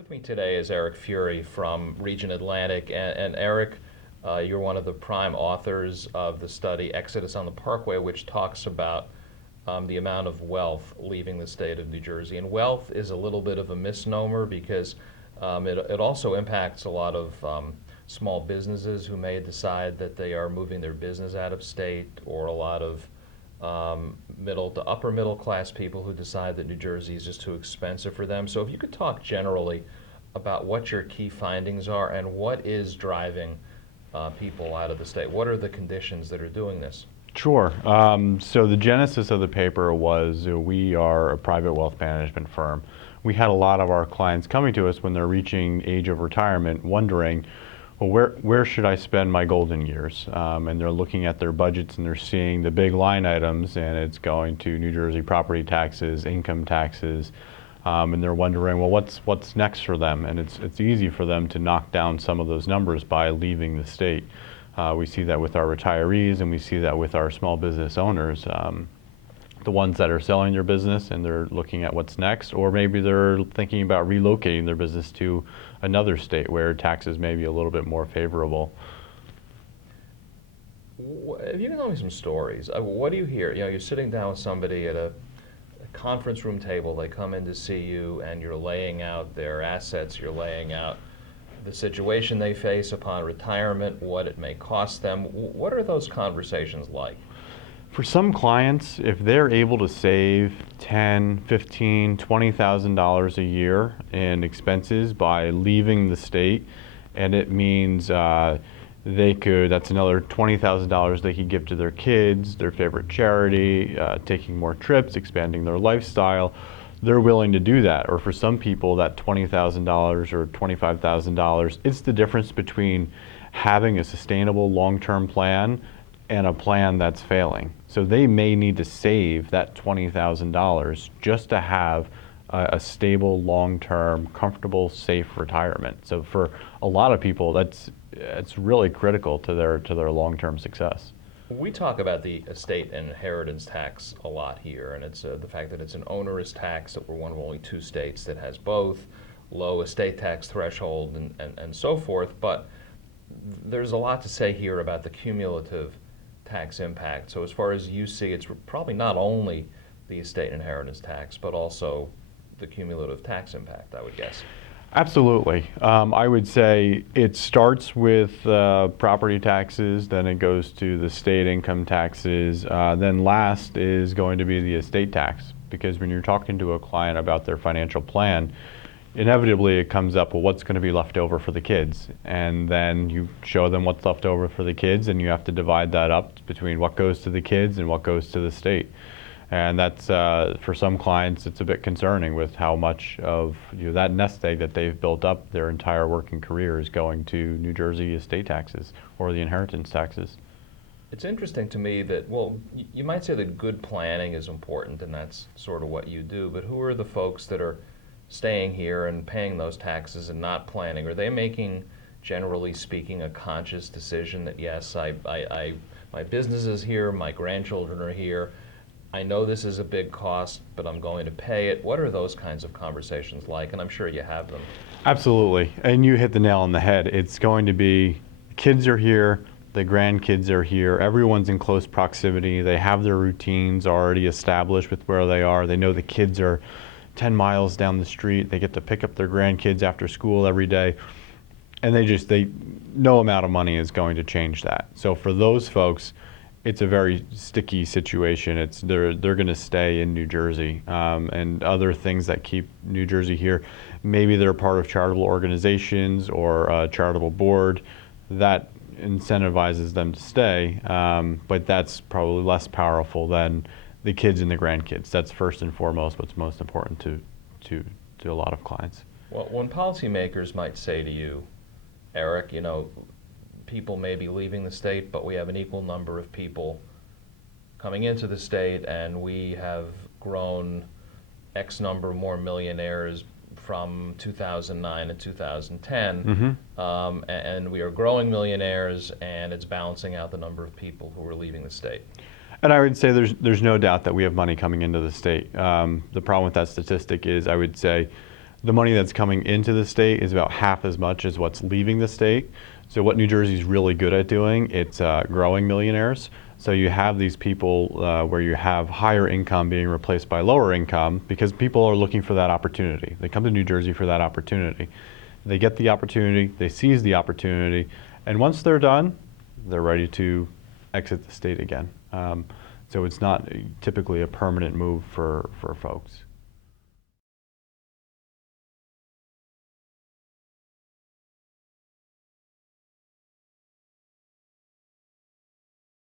With me today is Eric Furey from Regent Atlantic. And Eric, you're one of the prime authors of the study Exodus on the Parkway, which talks about the amount of wealth leaving the state of New Jersey. And wealth is a little bit of a misnomer because it also impacts a lot of small businesses who may decide that they are moving their business out of state, or a lot of middle to upper middle class people who decide that New Jersey is just too expensive for them. So if you could talk generally about what your key findings are and what is driving people out of the state. What are the conditions that are doing this? Sure. So the genesis of the paper was we are a private wealth management firm. We had a lot of our clients coming to us when they're reaching age of retirement wondering, well, where should I spend my golden years? And they're looking at their budgets and they're seeing the big line items, and it's going to New Jersey property taxes, income taxes, and they're wondering, well, what's next for them? And it's easy for them to knock down some of those numbers by leaving the state. We see that with our retirees, and we see that with our small business owners. The ones that are selling their business and they're looking at what's next, or maybe they're thinking about relocating their business to another state where taxes may be a little bit more favorable. If you can tell me some stories, what do you hear? You know, you're sitting down with somebody at a conference room table, they come in to see you, and you're laying out their assets, you're laying out the situation they face upon retirement, what it may cost them. What are those conversations like? For some clients, if they're able to save $10,000, $15,000, $20,000 a year in expenses by leaving the state, and it means that's another $20,000 they could give to their kids, their favorite charity, taking more trips, expanding their lifestyle, they're willing to do that. Or for some people, that $20,000 or $25,000, it's the difference between having a sustainable long-term plan and a plan that's failing. So they may need to save that $20,000 just to have a stable, long-term, comfortable, safe retirement. So for a lot of people, it's really critical to their long-term success. We talk about the estate and inheritance tax a lot here, and it's the fact that it's an onerous tax, that we're one of only 2 states that has both, low estate tax threshold and so forth. But there's a lot to say here about the cumulative tax impact. So as far as you see, it's probably not only the estate and inheritance tax, but also the cumulative tax impact, I would guess. Absolutely. I would say it starts with property taxes, then it goes to the state income taxes, then last is going to be the estate tax. Because when you're talking to a client about their financial plan, inevitably it comes up, well, what's going to be left over for the kids? And then you show them what's left over for the kids, and you have to divide that up between what goes to the kids and what goes to the state. And that's, for some clients, it's a bit concerning with how much of that nest egg that they've built up their entire working career is going to New Jersey estate taxes or the inheritance taxes. It's interesting to me that, well, you might say that good planning is important, and that's sort of what you do, but who are the folks that are staying here and paying those taxes and not planning? Are they making, generally speaking, a conscious decision that, yes, my business is here, my grandchildren are here, I know this is a big cost, but I'm going to pay it? What are those kinds of conversations like? And I'm sure you have them. Absolutely. And you hit the nail on the head. It's going to be, kids are here, the grandkids are here, everyone's in close proximity, they have their routines already established with where they are, they know the kids are 10 miles down the street, they get to pick up their grandkids after school every day, and no amount of money is going to change that. So for those folks, it's a very sticky situation. They're going to stay in New Jersey, and other things that keep New Jersey here, maybe they're part of charitable organizations or a charitable board that incentivizes them to stay, but that's probably less powerful than the kids and the grandkids. That's first and foremost what's most important to a lot of clients. Well, when policymakers might say to you, Eric, people may be leaving the state, but we have an equal number of people coming into the state, and we have grown X number more millionaires from 2009 to 2010, and we are growing millionaires, and it's balancing out the number of people who are leaving the state. And I would say there's no doubt that we have money coming into the state. The problem with that statistic is, I would say, The money that's coming into the state is about half as much as what's leaving the state. So what New Jersey's really good at doing, it's growing millionaires. So you have these people where you have higher income being replaced by lower income because people are looking for that opportunity. They come to New Jersey for that opportunity. They get the opportunity, they seize the opportunity, and once they're done, they're ready to exit the state again. So it's not typically a permanent move for folks.